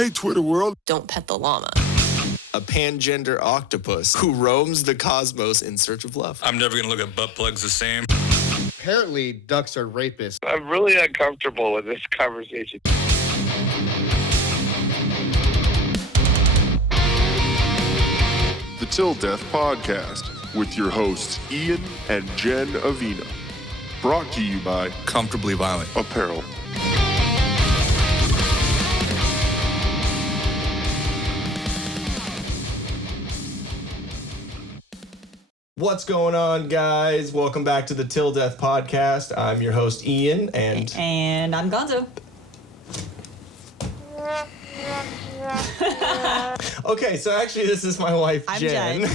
Hey, Twitter world. Don't pet the llama. A pangender octopus who roams the cosmos in search of love. I'm never going to look at butt plugs the same. Apparently, ducks are rapists. I'm really uncomfortable with this conversation. The Till Death Podcast with your hosts Ian and Jenn Avina. Brought to you by Comfortably Violent. Apparel. What's going on, guys? Welcome back to the Till Death Podcast. I'm your host, Ian, And I'm Gonzo. Okay, so actually this is my wife, I'm Jenn.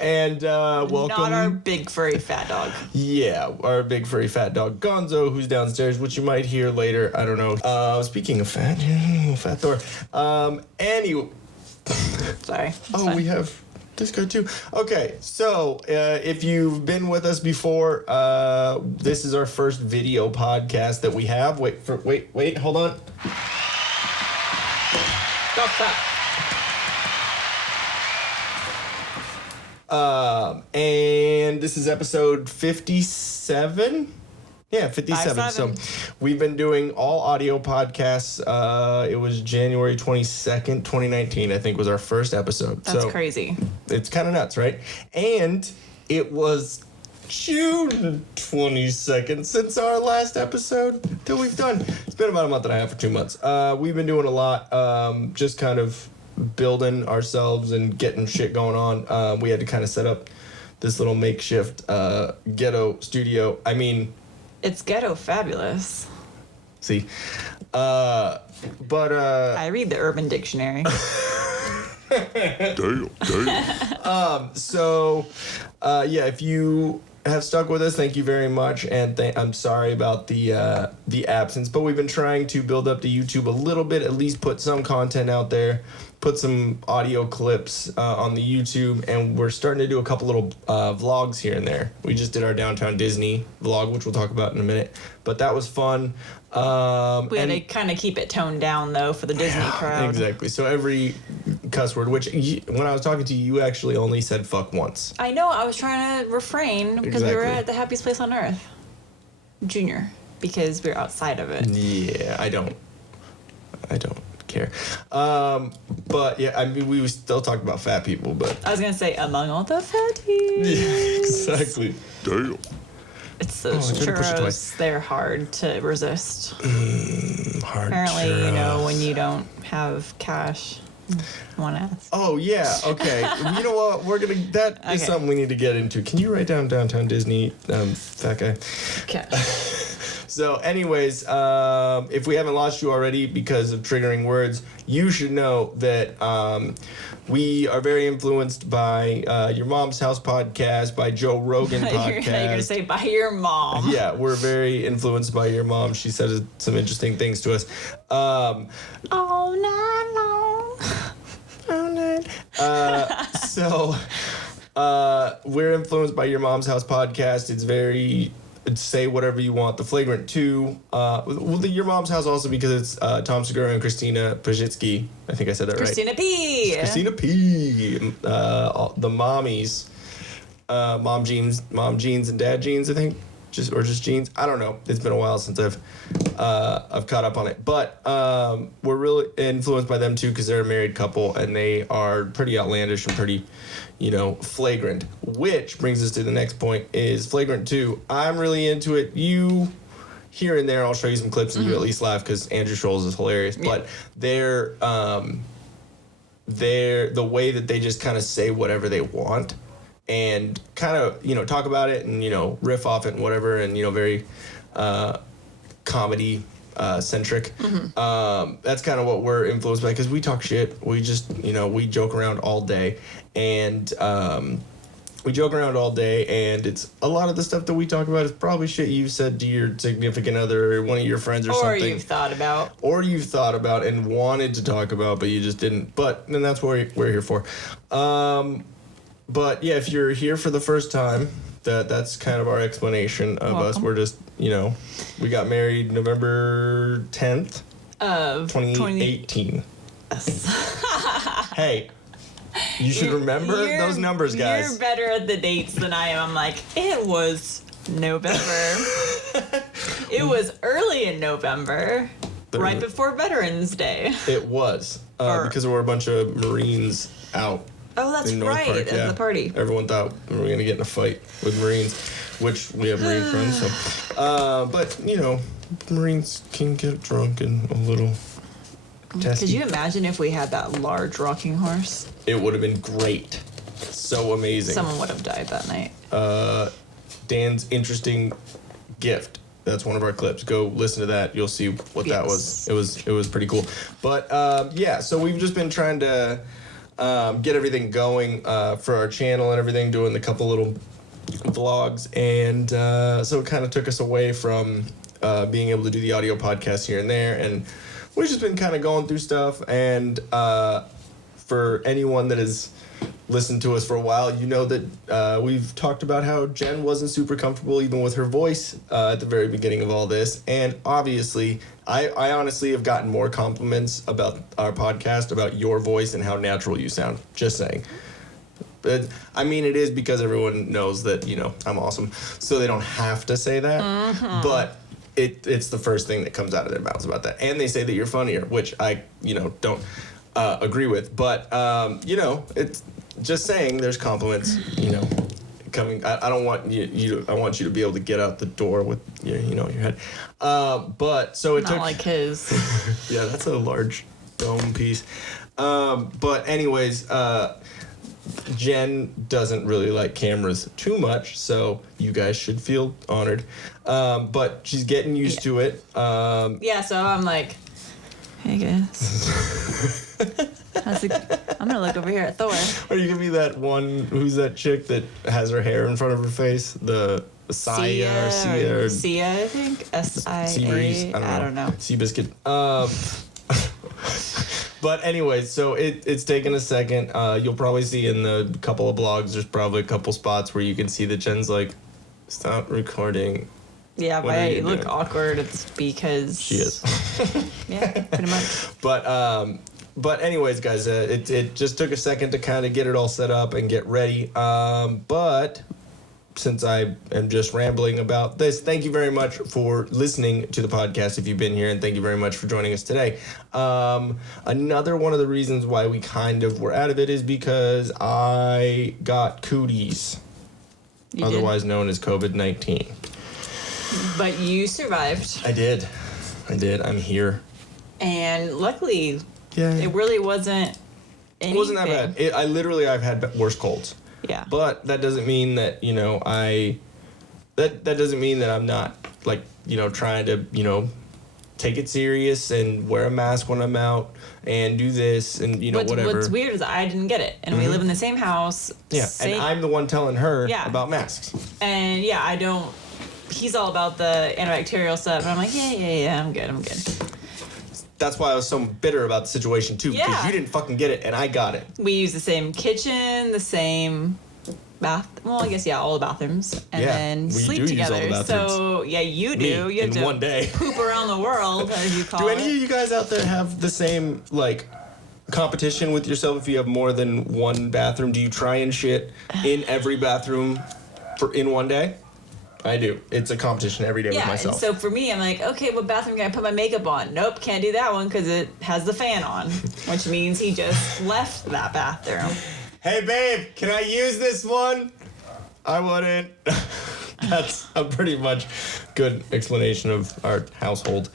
And welcome. Not our big furry fat dog. Yeah, our big furry fat dog, Gonzo, who's downstairs, which you might hear later. I don't know. Speaking of fat, fat Thor. Anyway. Sorry. Oh, we have this guy too. Okay, so if you've been with us before, this is our first video podcast that we have. Wait, hold on. Stop. And this is episode 57. Yeah, 57. So we've been doing all audio podcasts. It was January 22nd, 2019, I think was our first episode. That's crazy. It's kind of nuts, right? And it was June 22nd since our last episode that we've done. It's been about a month and a half or 2 months. We've been doing a lot, just kind of building ourselves and getting shit going on. We had to kind of set up this little makeshift ghetto studio. I mean, it's ghetto fabulous. See, but I read the Urban Dictionary. Damn. So, if you have stuck with us, thank you very much, and I'm sorry about the absence, but we've been trying to build up the YouTube a little bit, at least put some content out there, put some audio clips on the YouTube, and we're starting to do a couple little vlogs here and there. We just did our Downtown Disney vlog, which we'll talk about in a minute, but that was fun. We had to kind of keep it toned down, though, for the Disney crowd. Exactly. So every cuss word, which when I was talking to you, you actually only said fuck once. I know. I was trying to refrain because we were at the happiest place on earth. Junior. Because we're outside of it. Yeah, I don't care. But yeah, I mean, we still talk about fat people, but I was going to say, among all the fatties. Yeah, exactly. Damn. It's those churros. They're hard to resist. Hard Apparently, churros. when you don't have cash, one ass. Oh, yeah. Okay. You know what? That is something we need to get into. Can you write down Downtown Disney, fat guy? Okay. So anyways, if we haven't lost you already because of triggering words, you should know that we are very influenced by Your Mom's House podcast, by Joe Rogan podcast. You're going to say by your mom. Yeah, we're very influenced by your mom. She said some interesting things to us. All night long. All night. So we're influenced by Your Mom's House podcast. It's very... say whatever you want. The Flagrant 2. Your Mom's House also because it's Tom Segura and Christina Pajitsky. I think I said that Christina right. P. Christina P. The mommies. Mom jeans and dad jeans, I think. Just jeans. I don't know. It's been a while since I've caught up on it. But we're really influenced by them too because they're a married couple and they are pretty outlandish and pretty, flagrant. Which brings us to the next point is Flagrant 2. I'm really into it. You, here and there, I'll show you some clips and you at least laugh because Andrew Scholes is hilarious. Yeah. But they're the way that they just kind of say whatever they want and kind of, talk about it and, riff off it and whatever and, very comedy centric. Mm-hmm. That's kind of what we're influenced by because we talk shit. We just, we joke around all day and it's a lot of the stuff that we talk about is probably shit you've said to your significant other or one of your friends or something. Or you've thought about and wanted to talk about, but you just didn't. But then that's what we're here for. But yeah, if you're here for the first time, that's kind of our explanation of us. We're just, we got married November 10th of 2018. Hey, you should remember those numbers, guys. You're better at the dates than I am. I'm like, it was November. It was early in November, right before Veterans Day. It was because there were a bunch of Marines out. Oh, that's in North right, Park. at the party. Everyone thought we were going to get in a fight with Marines, which we have Marine friends. So, but Marines can get drunk and a little testy. Could you imagine if we had that large rocking horse? It would have been great. So amazing. Someone would have died that night. Dan's interesting gift. That's one of our clips. Go listen to that. You'll see what that was. It was pretty cool. But so we've just been trying to get everything going for our channel and everything, doing the couple little vlogs, and so it kind of took us away from being able to do the audio podcast here and there, and we've just been kind of going through stuff. And for anyone that has listened to us for a while, you know that we've talked about how Jenn wasn't super comfortable even with her voice at the very beginning of all this. And obviously, I honestly have gotten more compliments about our podcast, about your voice and how natural you sound. Just saying. But I mean, it is because everyone knows that, I'm awesome. So they don't have to say that. Mm-hmm. But it's the first thing that comes out of their mouths about that. And they say that you're funnier, which I, don't agree with. But, it's just saying there's compliments, coming. I don't want I want you to be able to get out the door with your head. But so it Not took. like his. Yeah, that's a large dome piece. But anyways, Jenn doesn't really like cameras too much, so you guys should feel honored. But she's getting used to it. So I'm like, hey guys. I'm gonna look over here at Thor. Are you gonna be that one? Who's that chick that has her hair in front of her face? The Sia, I think. S-I-A. I don't know. Seabiscuit. But anyway, so it's taken a second. You'll probably see in the couple of blogs, there's probably a couple spots where you can see that Jen's like, stop recording. Yeah, but I look awkward. It's because she is. Yeah, pretty much. But anyways, guys, it just took a second to kind of get it all set up and get ready. But since I am just rambling about this, thank you very much for listening to the podcast if you've been here, and thank you very much for joining us today. Another one of the reasons why we kind of were out of it is because I got cooties, otherwise known as COVID-19. But you survived. I did. I'm here. And luckily, yeah, it really wasn't anything. It wasn't that bad. I've had worse colds. Yeah. But that doesn't mean that, that doesn't mean that I'm not, like, trying to, take it serious and wear a mask when I'm out and do this and, whatever. What's weird is I didn't get it. And we live in the same house. Yeah, and I'm the one telling her about masks. And, I don't... He's all about the antibacterial stuff. And I'm like, yeah, I'm good. That's why I was so bitter about the situation, too, because you didn't fucking get it, and I got it. We use the same kitchen, the same bath. Well, I guess, all the bathrooms. And then sleep together. Use all the bathrooms. So, you do. Me, you have in to one day. poop around the world, as you call it. Do any of you guys out there have the same, competition with yourself if you have more than one bathroom? Do you try and shit in every bathroom in one day? I do. It's a competition every day with myself. And so for me, I'm like, okay, what bathroom can I put my makeup on? Nope, can't do that one because it has the fan on, which means he just left that bathroom. Hey, babe, can I use this one? I wouldn't. That's a pretty much good explanation of our household.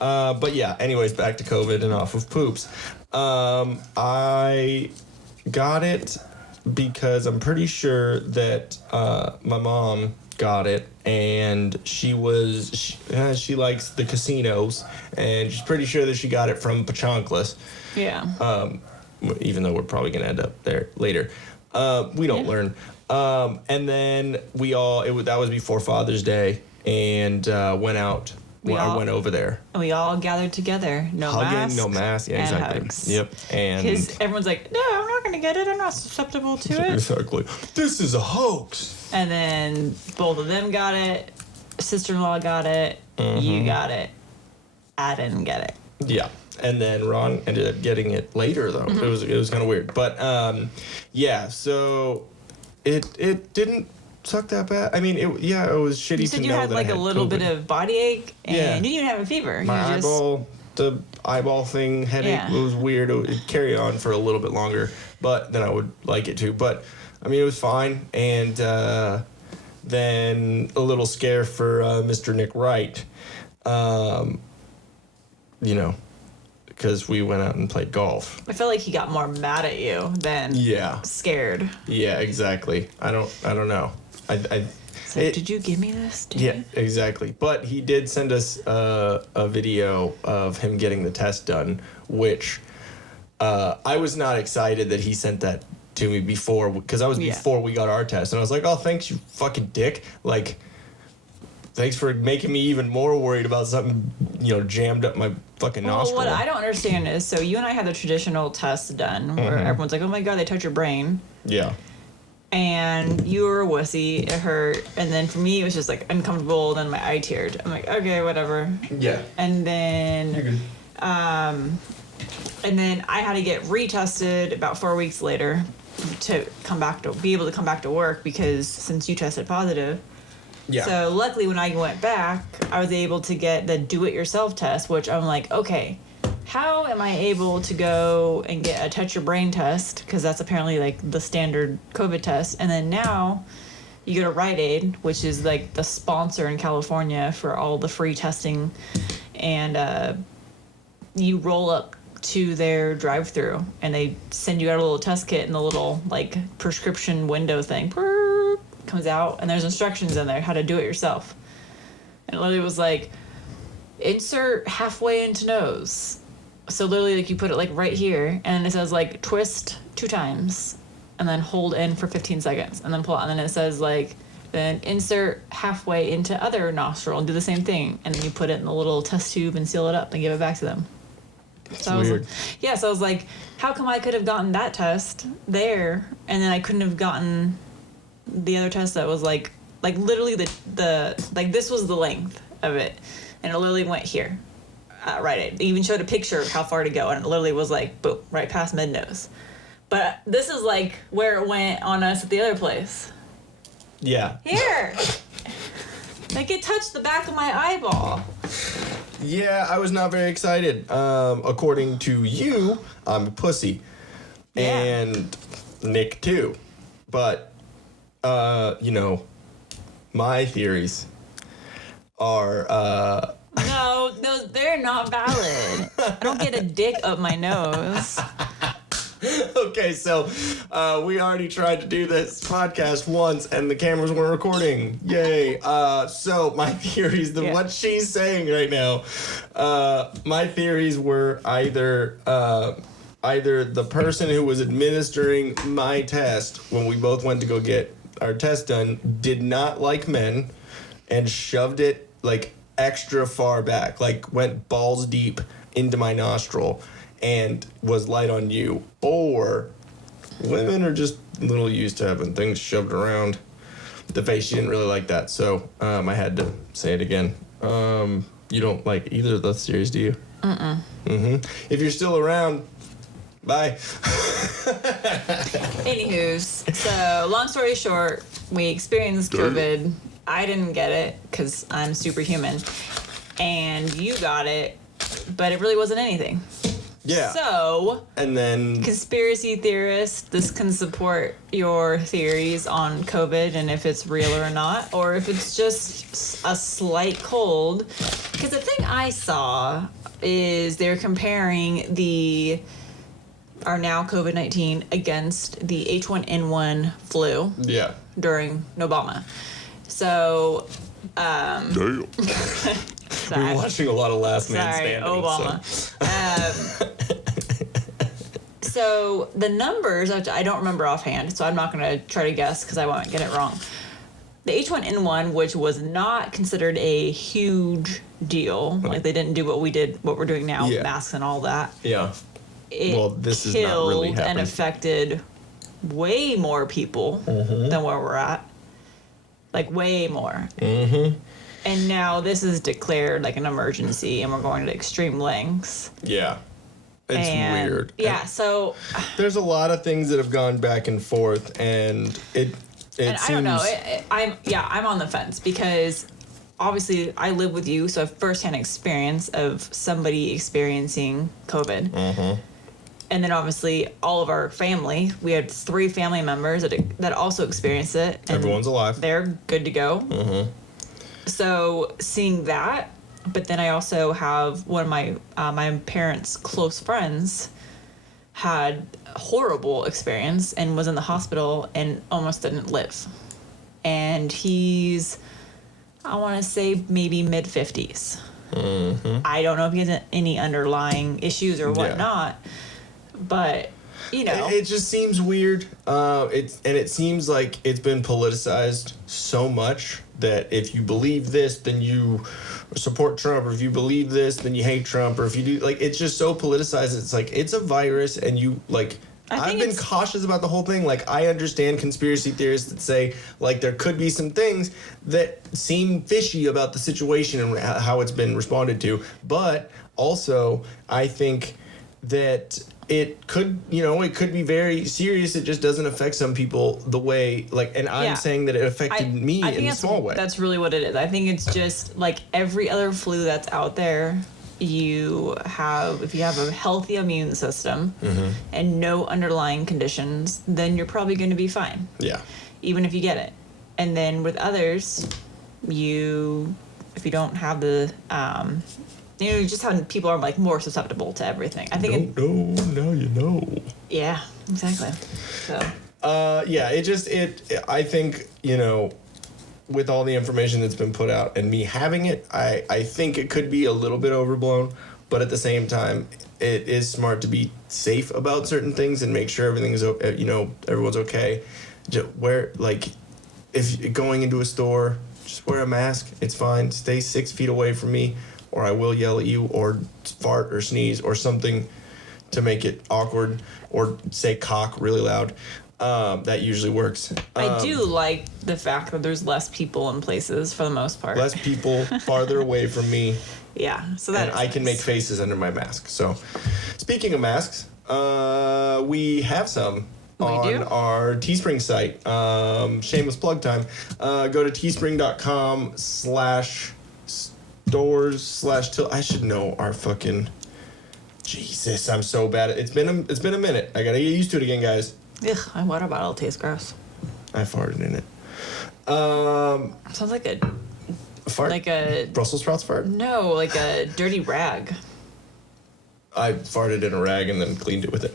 But yeah, anyways, back to COVID and off of poops. I got it because I'm pretty sure that my mom got it, and she likes the casinos, and she's pretty sure that she got it from Pachonklas. Yeah. Even though we're probably gonna end up there later. We don't learn. And then that was before Father's Day, and went out. I went over there. And we all gathered together. No Hugging, mask. no mask. Yeah, exactly. Hugs. Yep. And because everyone's like, no, I'm not gonna get it. I'm not susceptible to it. Exactly. This is a hoax. And then both of them got it. Sister-in-law got it. Mm-hmm. You got it. I didn't get it. Yeah. And then Ron ended up getting it later, though. Mm-hmm. It was kind of weird. But, yeah, so it didn't suck that bad. I mean, it was shitty You to said you know had that like I a had little COVID. bit of body ache, and Yeah. you didn't even have a fever. My the eyeball thing, headache, Yeah. it was weird. It would carry on for a little bit longer, but then I would like it to. But, I mean, it was fine. And then a little scare for Mr. Nick Wright, you know, because we went out and played golf. I feel like he got more mad at you than Yeah. scared. Yeah, exactly. I don't know. So did you give me this? Yeah, exactly. But he did send us a video of him getting the test done, which I was not excited that he sent that to me before, because I was before we got our test, and I was like, oh, thanks, you fucking dick. Like, thanks for making me even more worried about something, jammed up my fucking nostril. Well, what I don't understand is, so you and I had the traditional test done, where everyone's like, oh my god, they touch your brain. Yeah. And you were a wussy, it hurt, and then for me it was just like uncomfortable, then my eye teared. I'm like, okay, whatever. Yeah. And then You're good. and then I had to get retested about 4 weeks later to be able to come back to work, because since you tested positive. Yeah. So luckily when I went back, I was able to get the do-it-yourself test, which I'm like, okay, how am I able to go and get a touch your brain test? Because that's apparently like the standard COVID test. And then now you go to Rite Aid, which is like the sponsor in California for all the free testing. And you roll up to their drive-through and they send you out a little test kit and the little like prescription window thing comes out, and there's instructions in there how to do it yourself. And it literally was like, insert halfway into nose. So literally, like, you put it like right here, and it says like twist 2 times, and then hold in for 15 seconds, and then pull out, and then it says like, then insert halfway into other nostril and do the same thing, and then you put it in the little test tube and seal it up and give it back to them. That's So I was weird. like, yeah, so I was like, how come I could have gotten that test there, and then I couldn't have gotten the other test that was like literally the like this was the length of it, and it literally went here. Right, it even showed a picture of how far to go, and it literally was like, boom, right past mid nose. But this is like where it went on us at the other place. Yeah. Here, like it touched the back of my eyeball. Yeah, I was not very excited. According to you, I'm a pussy. Yeah. And Nick too. But, my theories are, No, they're not valid. I don't get a dick up my nose. okay, so we already tried to do this podcast once and the cameras weren't recording. Yay. So my theories, what she's saying right now, my theories were either the person who was administering my test when we both went to go get our test done did not like men and shoved it like extra far back, like went balls deep into my nostril and was light on you. Or women are just a little used to having things shoved around the face. She didn't really like that, so I had to say it again. You don't like either of those theories, do you? If you're still around, bye. Anywho's, so long story short, we experienced COVID. I didn't get it because I'm superhuman, and you got it, but it really wasn't anything. Yeah. So, And then conspiracy theorists, this can support your theories on COVID and if it's real or not, or if it's just a slight cold. Because the thing I saw is they're comparing our now COVID-19 against the H1N1 flu yeah. during Obama. So, Damn. We were watching a lot of Last Man sorry, Standing. Obama. So. So the numbers, I don't remember offhand, so I'm not going to try to guess because I won't get it wrong. The H1N1, which was not considered a huge deal, like they didn't do what we're doing now, Yeah. masks and all that. Yeah. It Well, this is not really killed and happening. affected way more people than where we're at. Like way more. And now this is declared like an emergency, and we're going to extreme lengths. Yeah. It's weird. Yeah, so there's a lot of things that have gone back and forth, and it and seems... I don't know. I'm on the fence because obviously I live with you, so I have firsthand experience of somebody experiencing COVID. Mm-hmm. And then obviously all of our family, we had 3 family members that also experienced it. And everyone's alive. They're good to go. Mm-hmm. So seeing that, but then I also have one of my parents' close friends had a horrible experience and was in the hospital and almost didn't live. And he's, I want to say maybe mid-50s. Mm-hmm. I don't know if he has any underlying issues or whatnot, but you know, it just seems weird. It seems like it's been politicized so much that if you believe this, then you support Trump, or if you believe this, then you hate Trump, or if you do, like, it's just so politicized. It's like, it's a virus, and you, like, I've been cautious about the whole thing. Like, I understand conspiracy theorists that say, like, there could be some things that seem fishy about the situation and how it's been responded to. But also, I think that it could, it could be very serious. It just doesn't affect some people the way, like, and I'm saying that it affected me in a small way. That's really what it is. I think it's just like every other flu that's out there. If you have a healthy immune system and no underlying conditions, then you're probably going to be fine. Yeah. Even if you get it. And then with others, if you don't have the, just how people are like more susceptible to everything. I think now you know. Yeah, exactly. So. I think, with all the information that's been put out and me having it, I think it could be a little bit overblown, but at the same time, it is smart to be safe about certain things and make sure everything's, everyone's okay. Just if you're going into a store, just wear a mask. It's fine. Stay 6 feet away from me, or I will yell at you, or fart or sneeze or something to make it awkward, or say cock really loud. That usually works. I do like the fact that there's less people in places for the most part. Less people farther away from me. Yeah, so that. And I can make faces under my mask. So, speaking of masks, we have some on our Teespring site. Shameless plug time. Go to teespring.com/stores/till. I should know our fucking. Jesus, I'm so bad at it. It's been a minute. I gotta get used to it again, guys. Ugh, my water bottle tastes gross. I farted in it. Sounds like a fart? Like a Brussels sprouts fart? No, like a dirty rag. I farted in a rag and then cleaned it with it.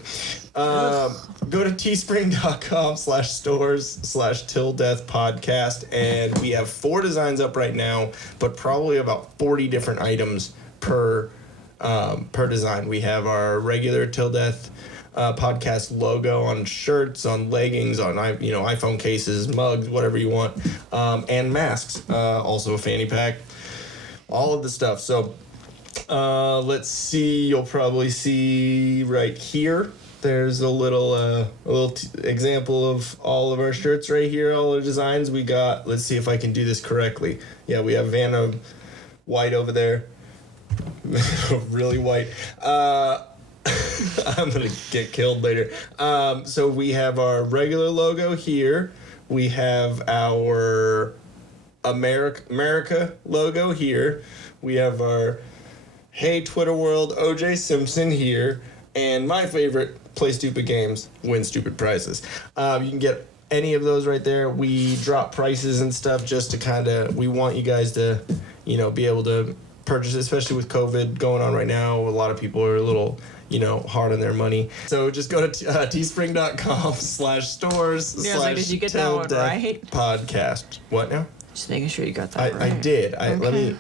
Go to teespring.com/stores/tilldeathpodcast, and we have 4 designs up right now, but probably about 40 different items per design. We have our regular Till Death podcast logo on shirts, on leggings, on iPhone cases, mugs, whatever you want, and masks. Also a fanny pack, all of the stuff. So let's see. You'll probably see right here. There's a little example of all of our shirts right here. All the designs we got. Let's see if I can do this correctly. Yeah, we have Vanna white over there. Really white. I'm gonna get killed later. So we have our regular logo here. We have our America logo here. We have our Hey Twitter World OJ Simpson here. And my favorite, play stupid games, win stupid prizes. You can get any of those right there. We drop prices and stuff just to we want you guys to, be able to purchase, especially with COVID going on right now. A lot of people are a little, hard on their money. So just go to teespring.com/stores/. Yeah, like, did you get that one right? Podcast. What now? Just making sure you got that right. I did. Okay. Let me.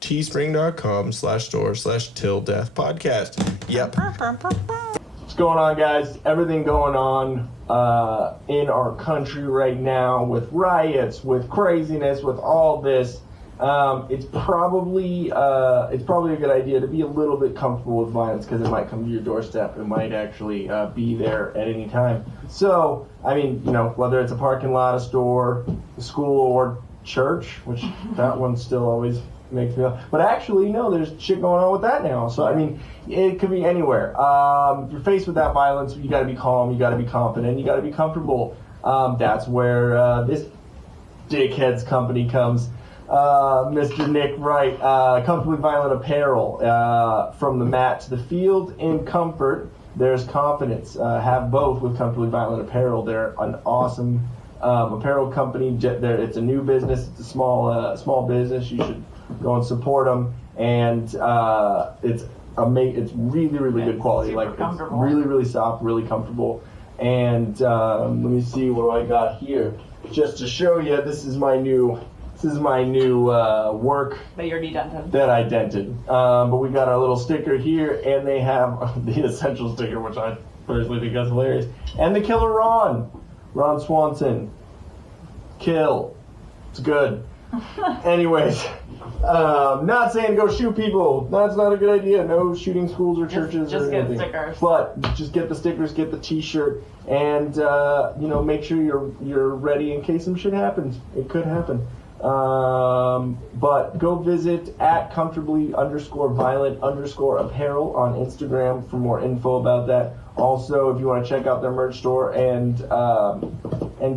teespring.com/stores/tilldeathpodcast. Yep. What's going on, guys? Everything going on in our country right now with riots, with craziness, with all this. It's probably a good idea to be a little bit comfortable with violence, because it might come to your doorstep. It might actually be there at any time. So, whether it's a parking lot, a store, a school, or church, which that one still always makes me laugh. But actually, no, there's shit going on with that now. So, I mean, it could be anywhere. If you're faced with that violence, you got to be calm, you got to be confident, you got to be comfortable. That's where this dickhead's company comes. Mr. Nick Wright, Comfortably Violent Apparel. From the mat to the field in comfort, there's confidence. Have both with Comfortably Violent Apparel. They're an awesome apparel company. It's a new business. It's a small business. You should go and support them. And it's really, really good quality. Like, it's really, really soft, really comfortable. And let me see what I got here. Just to show you, this is my new work that you already dented. That I dented. But we got our little sticker here, and they have the essential sticker, which I personally think is hilarious. And the killer Ron Swanson. Kill. It's good. Anyways, not saying go shoot people. That's not a good idea. No shooting schools or churches just or get anything. Stickers. But just get the stickers, get the T-shirt, and make sure you're ready in case some shit happens. It could happen. But go visit at comfortably_violent_apparel on Instagram for more info about that. Also, if you want to check out their merch store and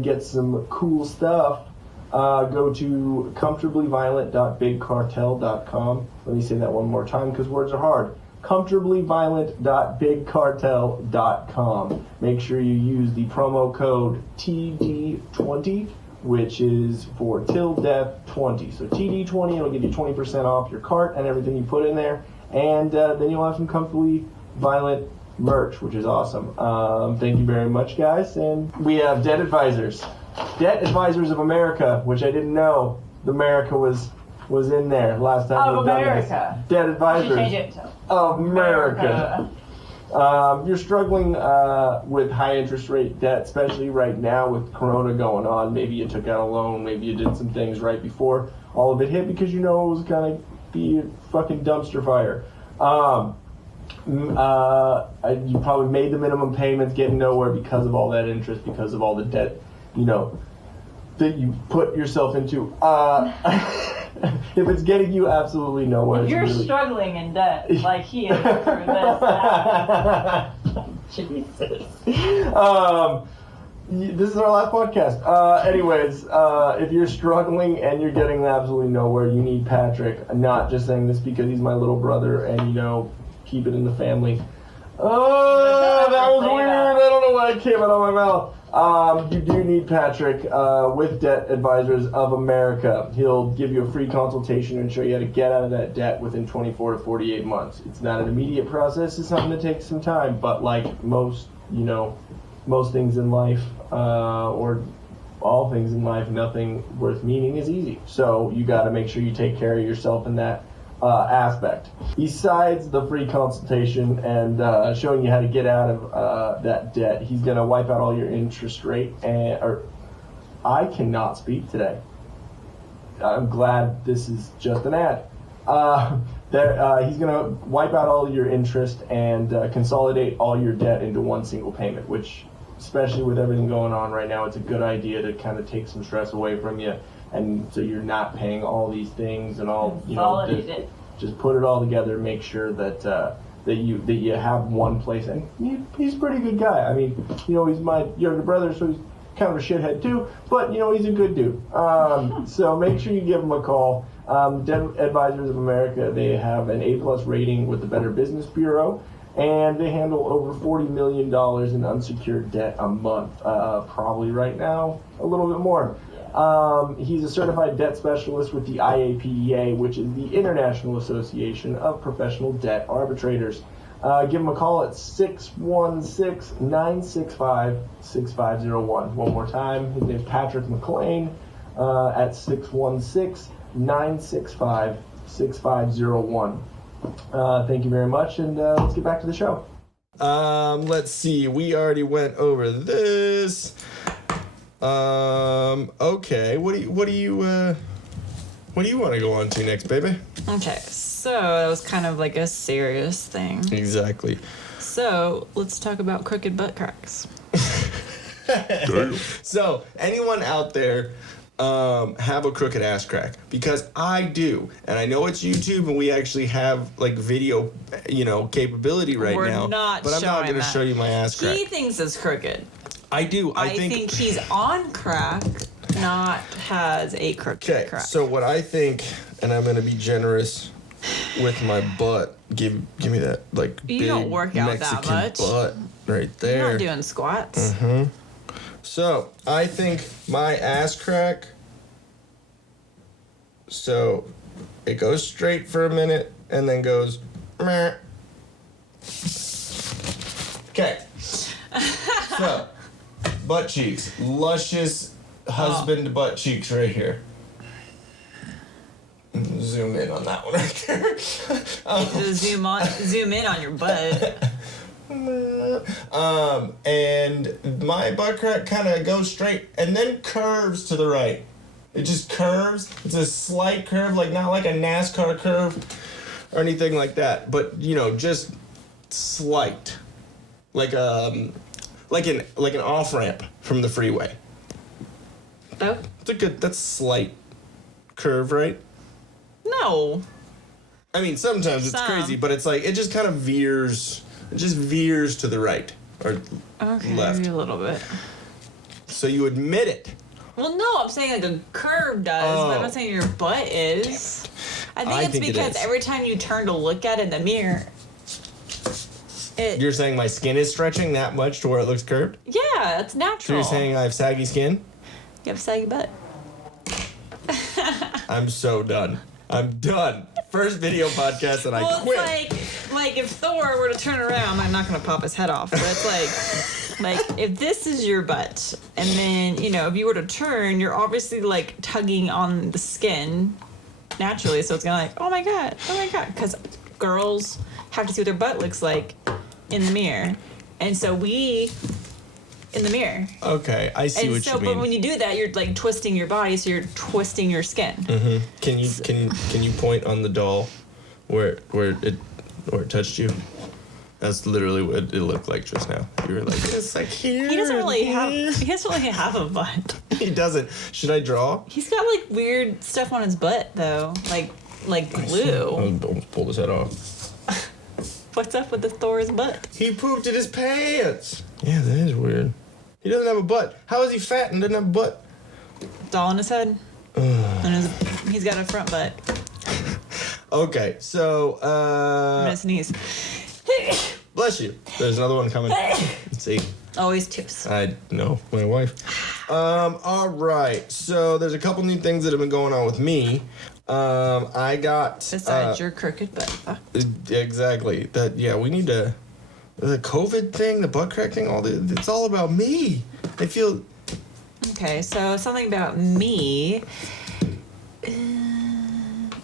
get some cool stuff, go to comfortablyviolent.bigcartel.com. Let me say that one more time because words are hard. comfortablyviolent.bigcartel.com. Make sure you use the promo code TD20, which is for Till Death 20. So TD20, it'll give you 20% off your cart and everything you put in there. And then you'll have some Comfortably Violent merch, which is awesome. Thank you very much, guys. And we have Debt Advisors. Debt Advisors of America, which I didn't know America was in there last time. Of America. Debt Advisors change it to of America. You're struggling with high interest rate debt, especially right now with Corona going on. Maybe you took out a loan, maybe you did some things right before all of it hit because you know it was going to be a fucking dumpster fire. You probably made the minimum payments, getting nowhere because of all that interest, because of all the debt, that you put yourself into. If it's getting you absolutely nowhere. If you're struggling in debt, like he is through this. Jesus. This is our last podcast. Anyways, if you're struggling and you're getting absolutely nowhere, you need Patrick. I'm not just saying this because he's my little brother and, keep it in the family. Oh, that was weird. I don't know why it came out of my mouth. You do need Patrick with Debt Advisors of America. He'll give you a free consultation and show you how to get out of that debt within 24 to 48 months. It's not an immediate process. It's something that takes some time. But like most things in life, or all things in life, nothing worth meaning is easy. So you got to make sure you take care of yourself in that aspect. Besides the free consultation and showing you how to get out of that debt, he's going to wipe out all your interest rate. I cannot speak today. I'm glad this is just an ad. He's going to wipe out all your interest and consolidate all your debt into one single payment, which, especially with everything going on right now, it's a good idea to kind of take some stress away from you. And so you're not paying all these things and all, just put it all together. Make sure that you have one place. And he's a pretty good guy. I mean, he's my younger brother, so he's kind of a shithead too. But he's a good dude. So make sure you give him a call. Debt Advisors of America. They have an A+ rating with the Better Business Bureau, and they handle over $40 million in unsecured debt a month. Probably right now a little bit more. He's a certified debt specialist with the IAPEA, which is the International Association of Professional Debt Arbitrators. Give him a call at 616-965-6501. One more time, his name's Patrick McLean at 616-965-6501. Thank you very much, and let's get back to the show. Let's see. We already went over this. Okay. What do you want to go on to next, baby? Okay, so that was kind of like a serious thing. Exactly. So let's talk about crooked butt cracks. So anyone out there have a crooked ass crack? Because I do, and I know it's YouTube, and we actually have like video, capability right now. We're not but I'm not showing gonna that. show you my ass crack. He thinks it's crooked. I do. I think he's on crack, not has a crooked Okay, crack. so what I think, and I'm gonna be generous with my butt. Give me that You big don't work out Mexican that much. butt right there. You're not doing squats. So I think my ass crack. So it goes straight for a minute and then goes. Meh. Okay. So butt cheeks, luscious husband butt cheeks right here. Zoom in on that one right there. Zoom in on your butt. And my butt crack kind of goes straight and then curves to the right. It just curves. It's a slight curve, not like a NASCAR curve or anything like that, but just slight, like an off ramp from the freeway. Oh. That's slight curve, right? No. I mean, sometimes it's crazy, but it's it just kind of veers. It just veers to the right or left. Maybe a little bit. So you admit it. Well, no, I'm saying a curve does, but I'm not saying your butt is. I think it's because every time you turn to look at it in the mirror, You're saying my skin is stretching that much to where it looks curved? Yeah, that's natural. So you're saying I have saggy skin? You have a saggy butt. I'm so done. I'm done. First video podcast and I quit. It's like if Thor were to turn around, I'm not gonna pop his head off, but it's like if this is your butt, and then if you were to turn, you're obviously tugging on the skin naturally, so it's gonna oh my god, because girls have to see what their butt looks like in the mirror, and so we in the mirror. Okay, I see what you mean. But when you do that, you're twisting your body, so you're twisting your skin. Mm-hmm. Can you point on the doll where it touched you? That's literally what it looked like just now. You were it's here. He doesn't really have a butt. He doesn't. Should I draw? He's got weird stuff on his butt though, like glue. Don't pull his head off. What's up with the Thor's butt? He pooped in his pants. Yeah, that is weird. He doesn't have a butt. How is he fat and doesn't have a butt? Doll on his head. And he's got a front butt. Okay, so I'm gonna sneeze. bless you. There's another one coming. Let's see. Always tips. I know my wife. All right. So there's a couple new things that have been going on with me. I got besides your crooked butt. Exactly. That we need to. The COVID thing, the butt crack thing, it's all about me. I feel. Okay, so something about me.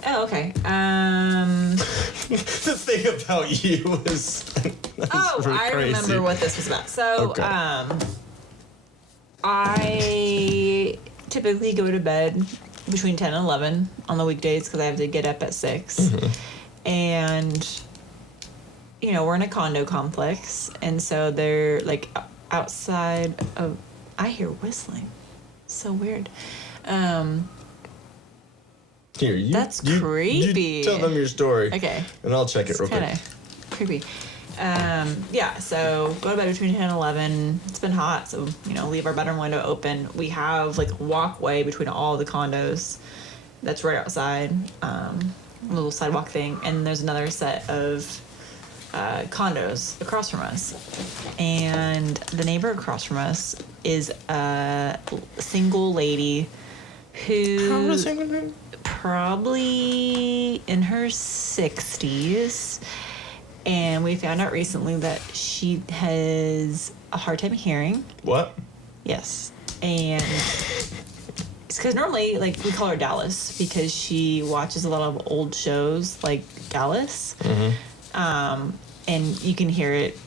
Okay. The thing about you is. I remember what this was about. So, okay. I typically go to bed between 10 and 11 on the weekdays because I have to get up at 6. Mm-hmm. And, we're in a condo complex. And so they're outside of. I hear whistling. So weird. Here, that's creepy. You tell them your story. Okay. And I'll check it real quick. Kind of creepy. So go to bed between 10 and 11. It's been hot, so, leave our bedroom window open. We have, a walkway between all the condos that's right outside, a little sidewalk thing. And there's another set of condos across from us. And the neighbor across from us is a single lady who... How old is single lady? Probably in her 60s. And we found out recently that she has a hard time hearing. What? Yes. And it's because normally, we call her Dallas because she watches a lot of old shows like Dallas. Mm-hmm. And you can hear it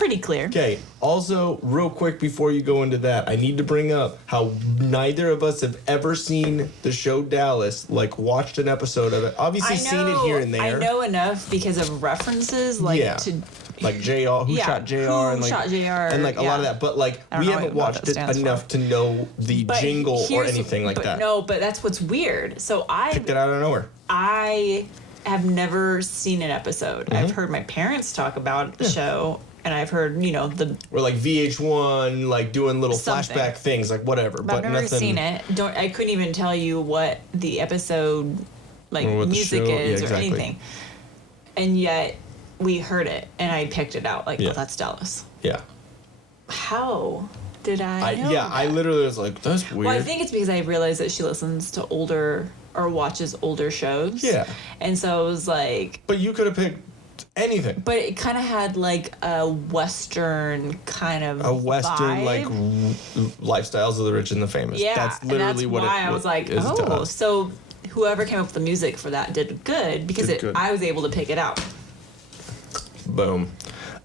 pretty clear. Okay, also, real quick before you go into that, I need to bring up how neither of us have ever seen the show Dallas, like watched an episode of it. Obviously seen it here and there. I know enough because of references, like to like JR, who shot JR, and like shot JR, and like a lot of that. But like we haven't watched it enough to know the jingle or anything like that. No, but that's what's weird. So I picked it out of nowhere. I have never seen an episode. I've heard my parents talk about the show, and I've heard or like VH1, like doing little flashback things, like whatever. But I've never nothing. seen it. I couldn't even tell you what the episode like or what the music show, is exactly. or anything. And yet we heard it, and I picked it out. Like, oh, that's Dallas. Yeah. How did I know that? I literally was like, that's weird. Well, I think it's because I realized that she listens to older or watches older shows. Yeah. And so it was like. But you could have picked anything. But it kind of had like a Western kind of Western vibe. like lifestyles of the rich and the famous. Yeah, That's literally and what why it I was like, is to oh, us. so whoever came up with the music for that did good because I was able to pick it out. Boom.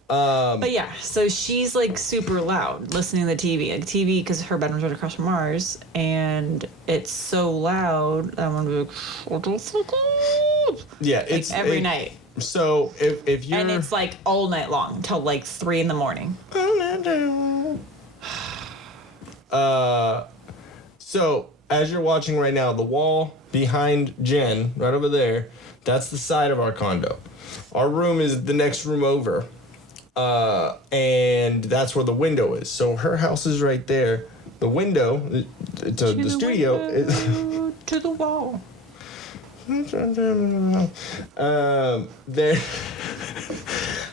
But yeah, so she's like super loud listening to the TV. Like TV, because her bedroom's right across from ours, and it's so loud. I'm gonna be like, shut the fuck up. Yeah, Like, it's every night. So if you're And it's like all night long till like 3 a.m. So as you're watching right now, the wall behind Jen, right over there, that's the side of our condo. Our room is the next room over. And that's where the window is. So her house is right there. The window to the studio is to the wall. There.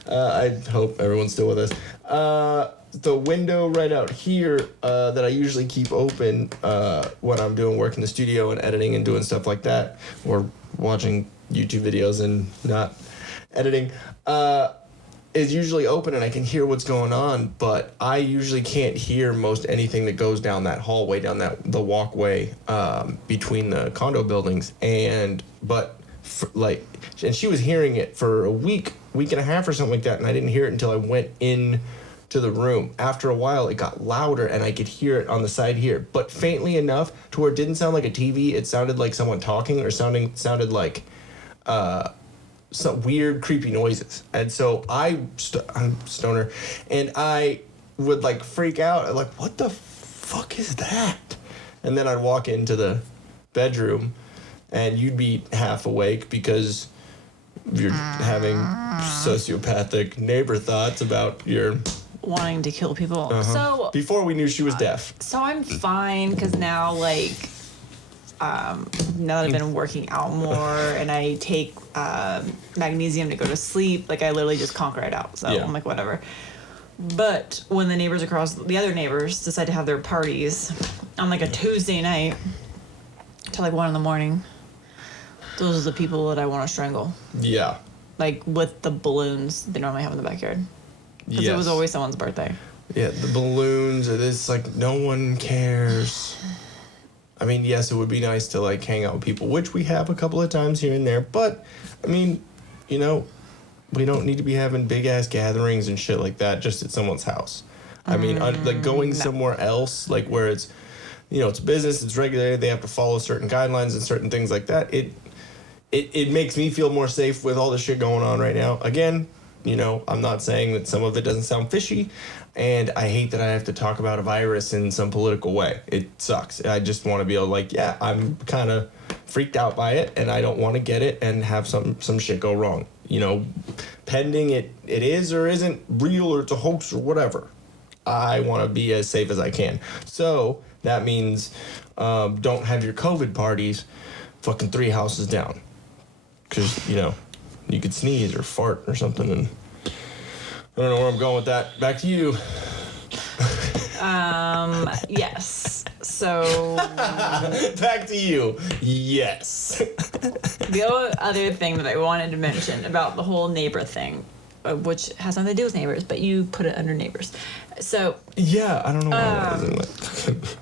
I hope everyone's still with us. The window right out here that I usually keep open when I'm doing work in the studio and editing and doing stuff like that, or watching YouTube videos and not editing. Is usually open and I can hear what's going on, but I usually can't hear most anything that goes down that hallway, down the walkway between the condo buildings. And she was hearing it for a week and a half or something like that, and I didn't hear it until I went in to the room. After a while, it got louder and I could hear it on the side here, but faintly enough to where it didn't sound like a TV. It sounded like someone talking, or sounded like some weird, creepy noises. And so I'm stoner, and I would like freak out, like, what the fuck is that? And then I'd walk into the bedroom and you'd be half awake because you're having sociopathic neighbor thoughts about your wanting to kill people. So before we knew she was deaf. So I'm fine because now now that I've been working out more and I take magnesium to go to sleep, like I literally just conquer it out. So I'm like, whatever. But when the other neighbors decide to have their parties on like a Tuesday night till like 1 a.m, those are the people that I want to strangle. Yeah. Like with the balloons they normally have in the backyard. Because it was always someone's birthday. Yeah, the balloons, it's like no one cares. I mean, yes, it would be nice to like hang out with people, which we have a couple of times here and there, but I mean, we don't need to be having big ass gatherings and shit like that just at someone's house. I mean, like going somewhere else, like where it's, it's business, it's regulated, they have to follow certain guidelines and certain things like that. It makes me feel more safe with all the shit going on right now. Again, I'm not saying that some of it doesn't sound fishy, and I hate that I have to talk about a virus in some political way. It sucks. I just want to be able to, like, yeah, I'm kind of freaked out by it, and I don't want to get it and have some shit go wrong. Pending it is or isn't real, or it's a hoax or whatever. I want to be as safe as I can. So that means don't have your COVID parties fucking 3 houses down. Because, you could sneeze or fart or something, and I don't know where I'm going with that. Back to you. Yes. So back to you. Yes. The other thing that I wanted to mention about the whole neighbor thing, which has nothing to do with neighbors, but you put it under neighbors. So yeah, I don't know why that wasn't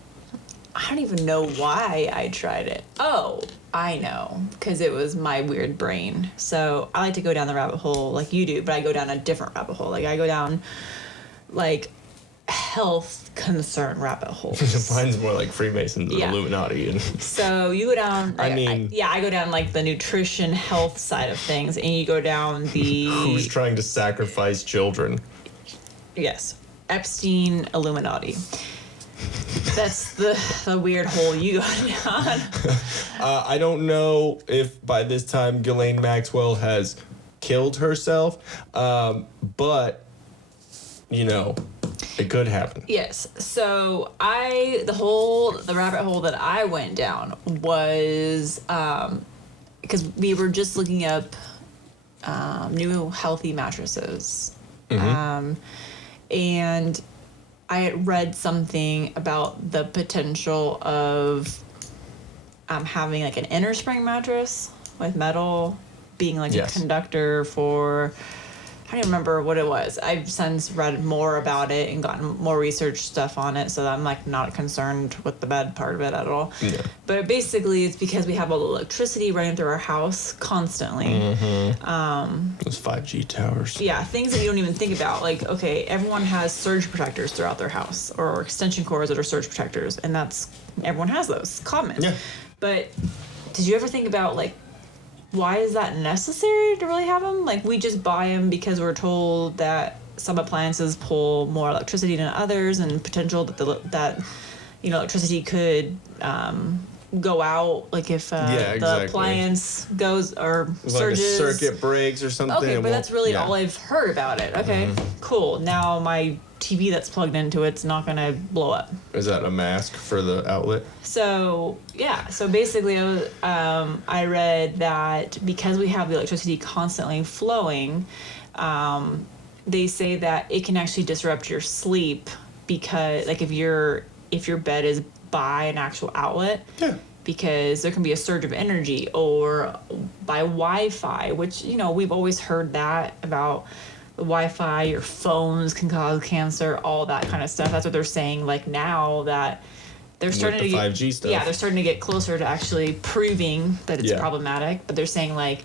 I don't even know why I tried it. Oh, I know, because it was my weird brain. So I like to go down the rabbit hole like you do, but I go down a different rabbit hole. Like I go down like health concern rabbit holes. Mine's more like Freemasons and Illuminati. And So you go down. I mean- I go down like the nutrition health side of things, and you go down the who's trying to sacrifice children? yes, Epstein Illuminati. That's the weird hole you go down. I don't know if by this time Ghislaine Maxwell has killed herself, but you know, it could happen. Yes. So the rabbit hole that I went down was because we were just looking up new healthy mattresses, and I had read something about the potential of having like an inner spring mattress with metal being like Yes. a conductor for. I don't even remember what it was. I've since read more about it and gotten more research stuff on it, so I'm like not concerned with the bed part of it at all. Yeah. But basically, it's because we have all the electricity running through our house constantly. Those 5G towers. Yeah, things that you don't even think about. Like, okay, everyone has surge protectors throughout their house, or extension cords that are surge protectors, and everyone has those. Common. Yeah. But did you ever think about like, why is that necessary to really have them? Like, we just buy them because we're told that some appliances pull more electricity than others, and potential that electricity could go out, like if exactly. the appliance goes or surges. Like a circuit breaks or something. Okay, but that's really yeah. all I've heard about it. Okay, cool. Now my TV that's plugged into it's not gonna blow up. Is that a mask for the outlet? So yeah, so basically, I read that because we have the electricity constantly flowing, they say that it can actually disrupt your sleep because, like, if your bed is by an actual outlet, because there can be a surge of energy, or by Wi-Fi, which we've always heard that about. Wi-Fi, your phones can cause cancer, all that kind of stuff. That's what they're saying. Like now that they're starting With the to get 5G stuff. Yeah, they're starting to get closer to actually proving that it's problematic. But they're saying like,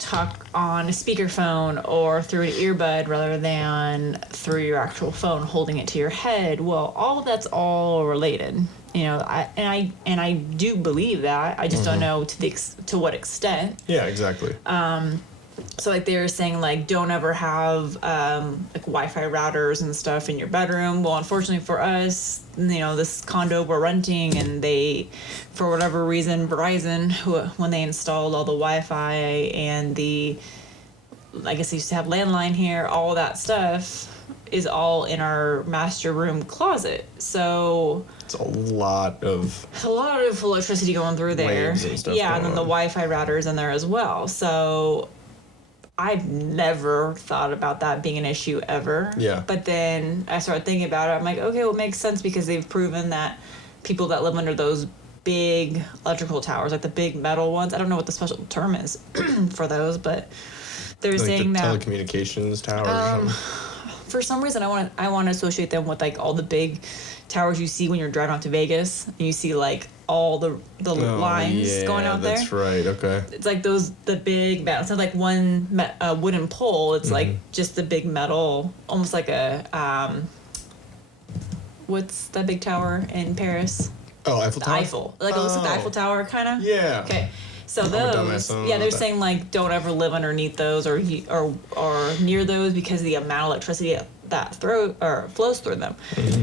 talk on a speakerphone or through an earbud rather than through your actual phone, holding it to your head. Well, all that's all related. I do believe that. I just don't know to what extent. Yeah, exactly. So like they were saying, like, don't ever have like Wi-Fi routers and stuff in your bedroom. Well, unfortunately for us, this condo we're renting, and they, for whatever reason, Verizon, when they installed all the Wi-Fi and I guess they used to have landline here, all that stuff is all in our master room closet. So it's a lot of electricity going through there. waves and stuff Yeah, and going then the on. Wi-Fi routers in there as well. So I've never thought about that being an issue ever. Yeah. But then I started thinking about it. I'm like, okay, well, it makes sense because they've proven that people that live under those big electrical towers, like the big metal ones, I don't know what the special term is for those, but they're like saying the that telecommunications towers or something. for some reason I want to associate them with like all the big towers you see when you're driving out to Vegas, and you see like all the lines going out there. That's right. Okay. It's like the big metal. It's not like one wooden pole. It's like just the big metal, almost like a what's that big tower in Paris? Oh, Eiffel The Tower. Eiffel. Like it looks like the Eiffel Tower, kind of. Yeah. Okay. So a dumbass, those, I don't yeah, know they're about saying like don't ever live underneath those or near those because of the amount of electricity that flows through them.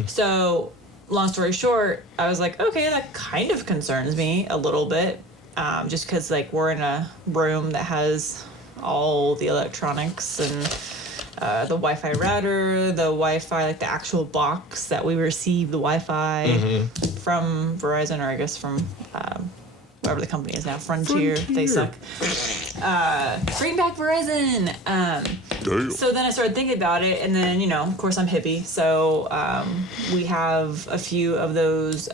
So, long story short, I was like, okay, that kind of concerns me a little bit, just because like we're in a room that has all the electronics and the Wi-Fi router, the Wi-Fi, like the actual box that we receive the Wi-Fi from Verizon, or I guess from whatever the company is now, Frontier. They suck. Bring back Verizon. So then I started thinking about it, and then of course I'm hippie, so we have a few of those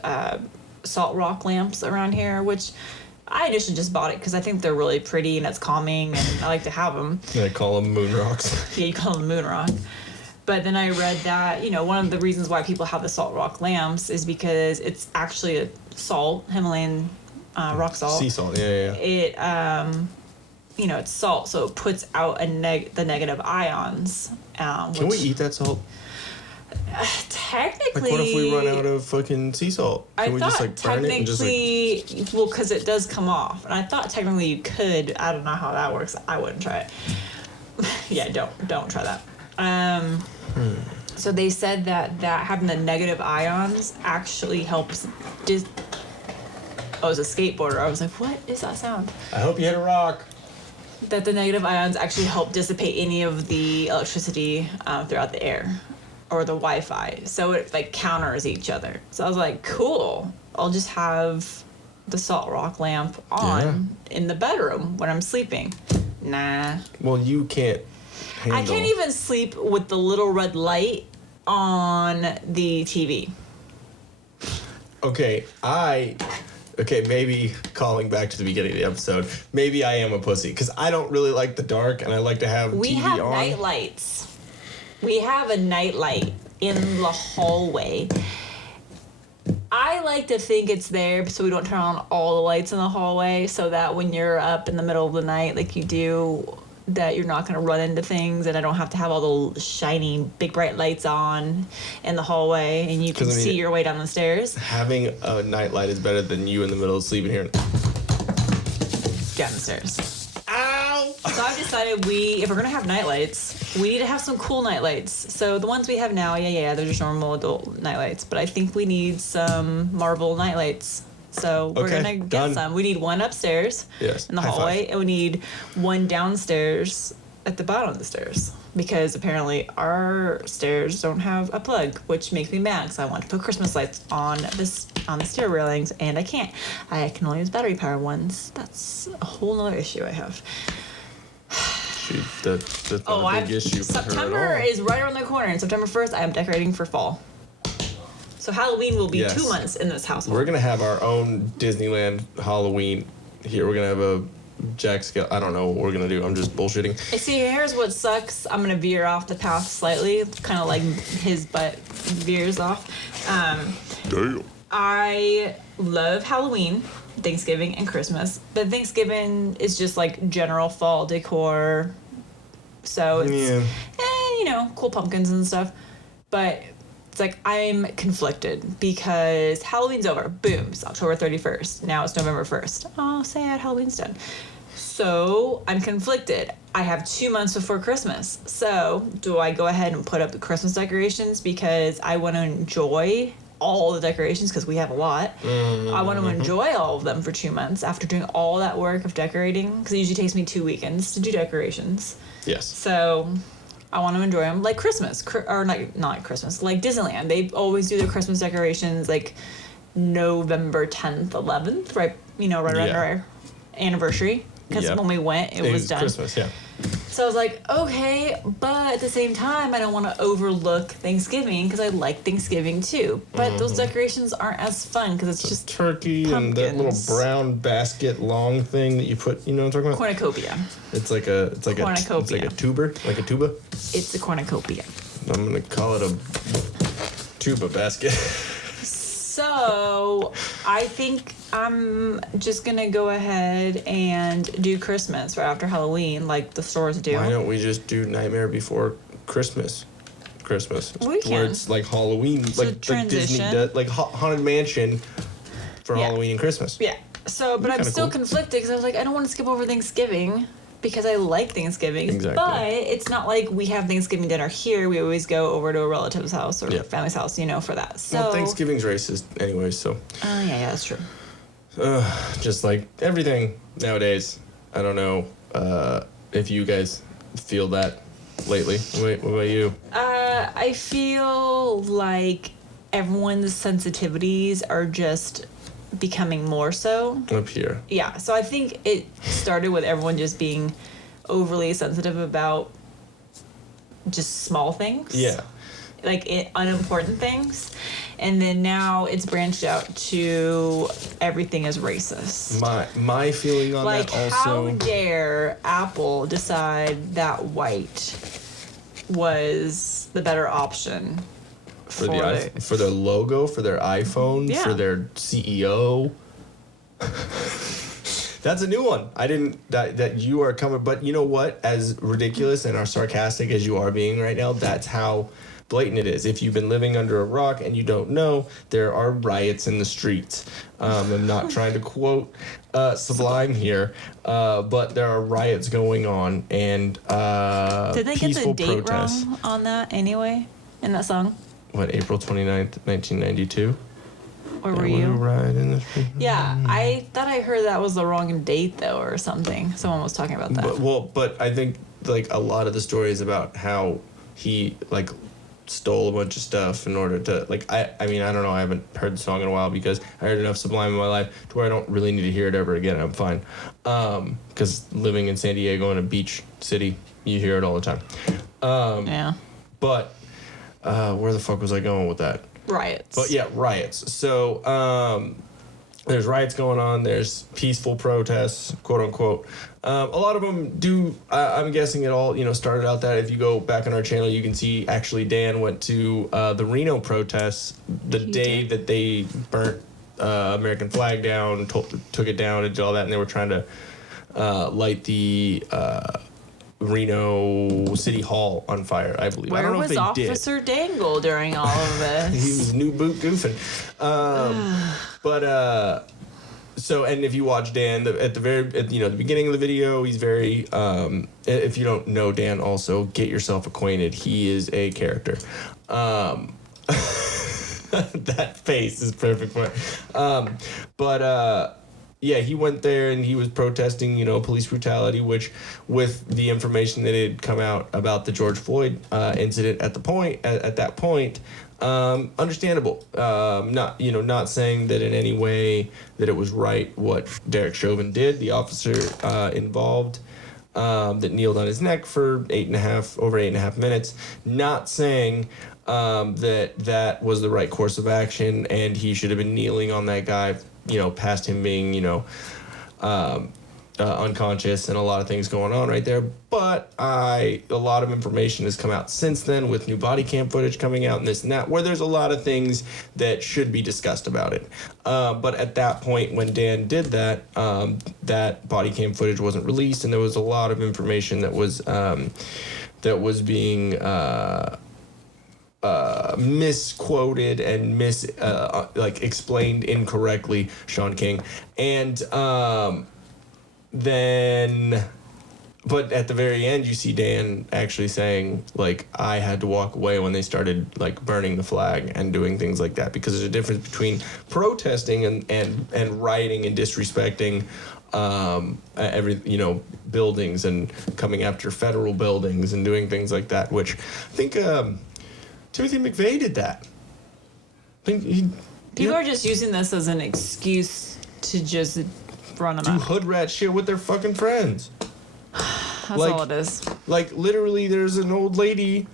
salt rock lamps around here, which I initially just bought it because I think they're really pretty and it's calming, and I like to have them. They call them moon rocks. Yeah, you call them moon rock. But then I read that, one of the reasons why people have the salt rock lamps is because it's actually a salt, Himalayan rock salt. Sea salt. Yeah. It it's salt, so it puts out the negative ions. Can we eat that salt? Technically, Like, what if we run out of fucking sea salt? Can we just like burn it and just like? Well, because it does come off, and I thought technically you could. I don't know how that works. I wouldn't try it. Yeah, don't try that. So they said that having the negative ions actually helps. I was a skateboarder. I was like, what is that sound? I hope you hit a rock. That the negative ions actually help dissipate any of the electricity throughout the air or the Wi-Fi. So it like counters each other. So I was like, cool. I'll just have the salt rock lamp on in the bedroom when I'm sleeping. Nah. Well, you can't handle... I can't even sleep with the little red light on the TV. Okay, maybe calling back to the beginning of the episode, maybe I am a pussy, because I don't really like the dark, and I like to have We TV have on. night lights. We have a night light in the hallway. I like to think it's there so we don't turn on all the lights in the hallway, so that when you're up in the middle of the night like you do, that you're not going to run into things, and I don't have to have all the shiny big bright lights on in the hallway and you can see your way down the stairs. Having a nightlight is better than you in the middle of sleeping here. Down the stairs. Ow! So I've decided if we're going to have nightlights, we need to have some cool nightlights. So the ones we have now, they're just normal adult nightlights, but I think we need some Marvel nightlights. So we're going to get some. We need one upstairs in the hallway, and we need one downstairs at the bottom of the stairs, because apparently our stairs don't have a plug, which makes me mad because I want to put Christmas lights on the stair railings, and I can't. I can only use battery powered ones. That's a whole nother issue I have. That's not a big issue for her at all. September is right around the corner, and September 1st I am decorating for fall. So Halloween will be 2 months in this household. We're going to have our own Disneyland Halloween here. We're going to have a Jack Skell. I don't know what we're going to do. I'm just bullshitting. See, here's what sucks. I'm going to veer off the path slightly, kind of like his butt veers off. Damn. I love Halloween, Thanksgiving, and Christmas. But Thanksgiving is just like general fall decor. So it's, cool pumpkins and stuff. But it's like I'm conflicted because Halloween's over. Boom. It's October 31st. Now it's November 1st. Oh, sad. Halloween's done. So I'm conflicted. I have 2 months before Christmas. So do I go ahead and put up the Christmas decorations because I want to enjoy all the decorations because we have a lot. I want to enjoy all of them for 2 months after doing all that work of decorating, because it usually takes me 2 weekends to do decorations. Yes. So I want to enjoy them like Christmas, or not Christmas, like Disneyland. They always do their Christmas decorations like November 10th, 11th, right? Right around our anniversary. Because when we went, it was done. Christmas, yeah. So I was like, okay, but at the same time, I don't want to overlook Thanksgiving because I like Thanksgiving too. But those decorations aren't as fun because it's just turkey pumpkins. And that little brown basket long thing that you put. You know what I'm talking about? Cornucopia. It's like a tuber, like a tuba. It's a cornucopia. I'm gonna call it a tuba basket. So I think I'm just gonna go ahead and do Christmas right after Halloween, like the stores do. Why don't we just do Nightmare Before Christmas? We can. Where it's like Halloween, like Disney does, like Haunted Mansion for Halloween and Christmas. Yeah. So, but I'm still conflicted because I was like, I don't want to skip over Thanksgiving because I like Thanksgiving. Exactly. But it's not like we have Thanksgiving dinner here. We always go over to a relative's house or family's house, for that. So. Well, Thanksgiving's racist anyway, so. Yeah, that's true. Just like everything nowadays. I don't know if you guys feel that lately. Wait, what about you? I feel like everyone's sensitivities are just becoming more so. Up here. Yeah, so I think it started with everyone just being overly sensitive about just small things. Yeah. Like unimportant things. And then now it's branched out to everything is racist. My feeling on that also. How dare Apple decide that white was the better option for their logo, for their iPhone, for their CEO. That's a new one. I didn't that you are coming, but you know what? As ridiculous and as sarcastic as you are being right now, that's how blatant it is. If you've been living under a rock and you don't know, there are riots in the streets. I'm not trying to quote Sublime here, but there are riots going on and Did they get the peaceful date protests. wrong on that anyway? In that song? What, April 29th, 1992? Or were you? Riot in the street. Yeah, I thought I heard that was the wrong date though, or something. Someone was talking about that. But I think like a lot of the stories about how he like stole a bunch of stuff in order to like I mean I don't know, I haven't heard the song in a while because I heard enough Sublime in my life to where I don't really need to hear it ever again. I'm fine, because living in San Diego in a beach city, you hear it all the time. Yeah. But where the fuck was I going with that? Riots. But yeah, riots. So there's riots going on. There's peaceful protests, quote unquote. A lot of them do. I'm guessing it all. Started out that if you go back on our channel, you can see actually Dan went to the Reno protests the day that they burnt American flag down, took it down, and did all that, and they were trying to light the Reno City Hall on fire, I believe. I Where don't know was if they Officer Dangle during all of this? He was new boot goofing. So, and if you watch Dan at the beginning of the video, he's very. If you don't know Dan, also get yourself acquainted. He is a character. That face is perfect for it. Yeah, he went there and he was protesting, police brutality, which with the information that had come out about the George Floyd incident at that point, understandable. Not saying that in any way that it was right what Derek Chauvin did, the officer involved that kneeled on his neck for over 8.5 minutes. Not saying that was the right course of action and he should have been kneeling on that guy, past him being, unconscious and a lot of things going on right there. But a lot of information has come out since then with new body cam footage coming out and this and that, where there's a lot of things that should be discussed about it. But at that point when Dan did that, that body cam footage wasn't released and there was a lot of information that was being misquoted and explained incorrectly, Sean King. And but at the very end you see Dan actually saying I had to walk away when they started burning the flag and doing things like that, because there's a difference between protesting and rioting and disrespecting buildings and coming after federal buildings and doing things like that, which I think Timothy McVeigh did that. People are just using this as an excuse to just run them do out. hood rat shit with their fucking friends. That's all it is. Literally, there's two old ladies.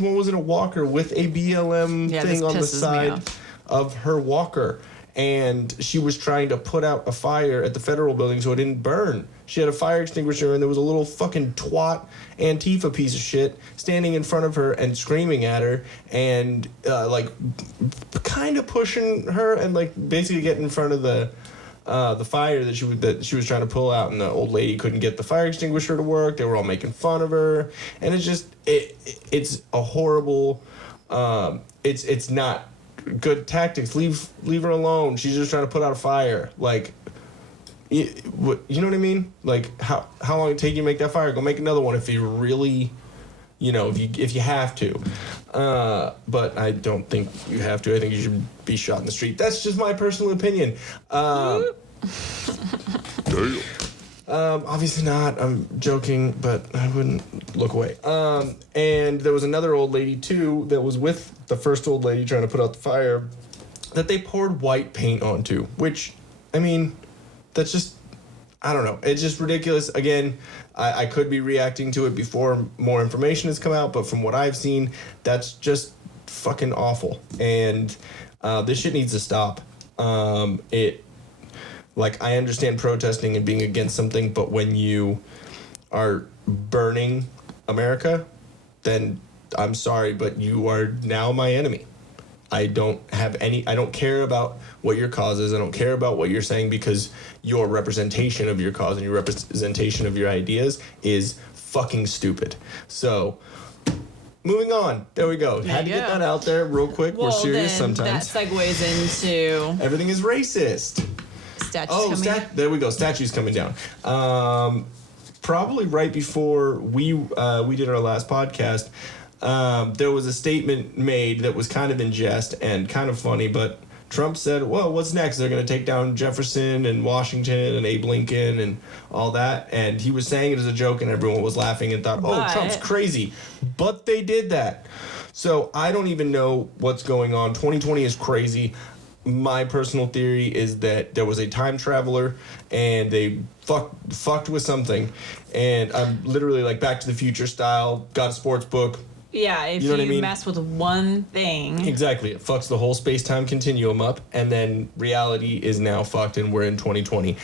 One was in a walker with a BLM thing on the side of her walker. And she was trying to put out a fire at the federal building so it didn't burn. She had a fire extinguisher and there was a little fucking twat Antifa piece of shit standing in front of her and screaming at her and kind of pushing her and basically getting in front of the fire that she was trying to pull out, and the old lady couldn't get the fire extinguisher to work. They were all making fun of her, and it's a horrible. It's not good tactics. Leave her alone. She's just trying to put out a fire. You know what I mean? How long it take you to make that fire? Go make another one if you really, if you have to. But I don't think you have to. I think you should be shot in the street. That's just my personal opinion. Obviously not. I'm joking, but I wouldn't look away. And there was another old lady too that was with the first old lady trying to put out the fire that they poured white paint onto, which, I mean, that's just, I don't know. It's just ridiculous. Again, I could be reacting to it before more information has come out, but from what I've seen, that's just fucking awful. And this shit needs to stop. I understand protesting and being against something, but when you are burning America, then I'm sorry, but you are now my enemy. I don't care about what your cause is. I don't care about what you're saying, because your representation of your cause and your representation of your ideas is fucking stupid. So, moving on. There we go. Had to get that out there real quick. We're serious sometimes. That segues into everything is racist. Statues coming down. There we go. Statues coming down. Probably right before we did our last podcast, there was a statement made that was kind of in jest and kind of funny, but Trump said, well, what's next? They're going to take down Jefferson and Washington and Abe Lincoln and all that. And he was saying it as a joke, and everyone was laughing and thought, Trump's crazy. But they did that. So I don't even know what's going on. 2020 is crazy. My personal theory is that there was a time traveler and they fucked with something. And I'm literally like Back to the Future style, got a sports book. Yeah, if you know what I mean? Mess with one thing. Exactly. It fucks the whole space-time continuum up, and then reality is now fucked, and we're in 2020.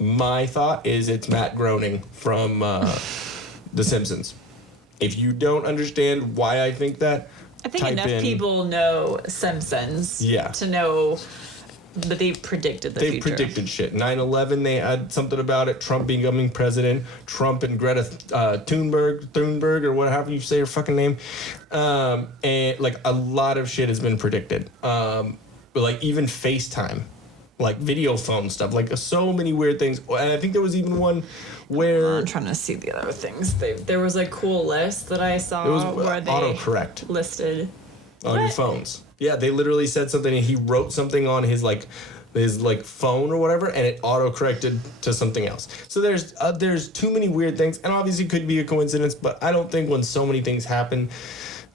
My thought is it's Matt Groening from The Simpsons. If you don't understand why I think that, I think enough people know Simpsons to know that they predicted the future. They predicted shit. 9/11, they had something about it. Trump becoming president. Trump and Greta Thunberg, or whatever you say her fucking name. And like a lot of shit has been predicted. But like even FaceTime, like video phone stuff, like so many weird things. And I think there was even one where I'm trying to see the other things. There was a cool list that I saw where they autocorrect listed on your phones. Yeah, they literally said something, and he wrote something on his phone or whatever, and it auto-corrected to something else. So there's too many weird things, and obviously it could be a coincidence, but I don't think when so many things happen,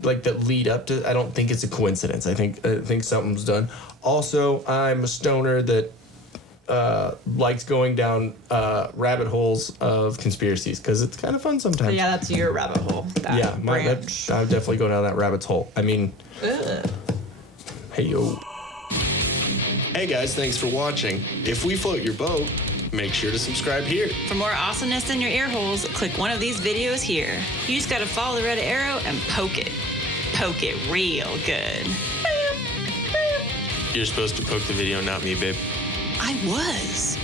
like that lead up to, I don't think it's a coincidence. I think something's done. Also, I'm a stoner that likes going down rabbit holes of conspiracies, because it's kind of fun sometimes. Yeah, that's your rabbit hole. I would definitely go down that rabbit's hole. I mean, hey yo. Hey guys, thanks for watching. If we float your boat, make sure to subscribe here. For more awesomeness in your ear holes, click one of these videos here. You just gotta follow the red arrow and poke it. Poke it real good. You're supposed to poke the video, not me, babe. I was.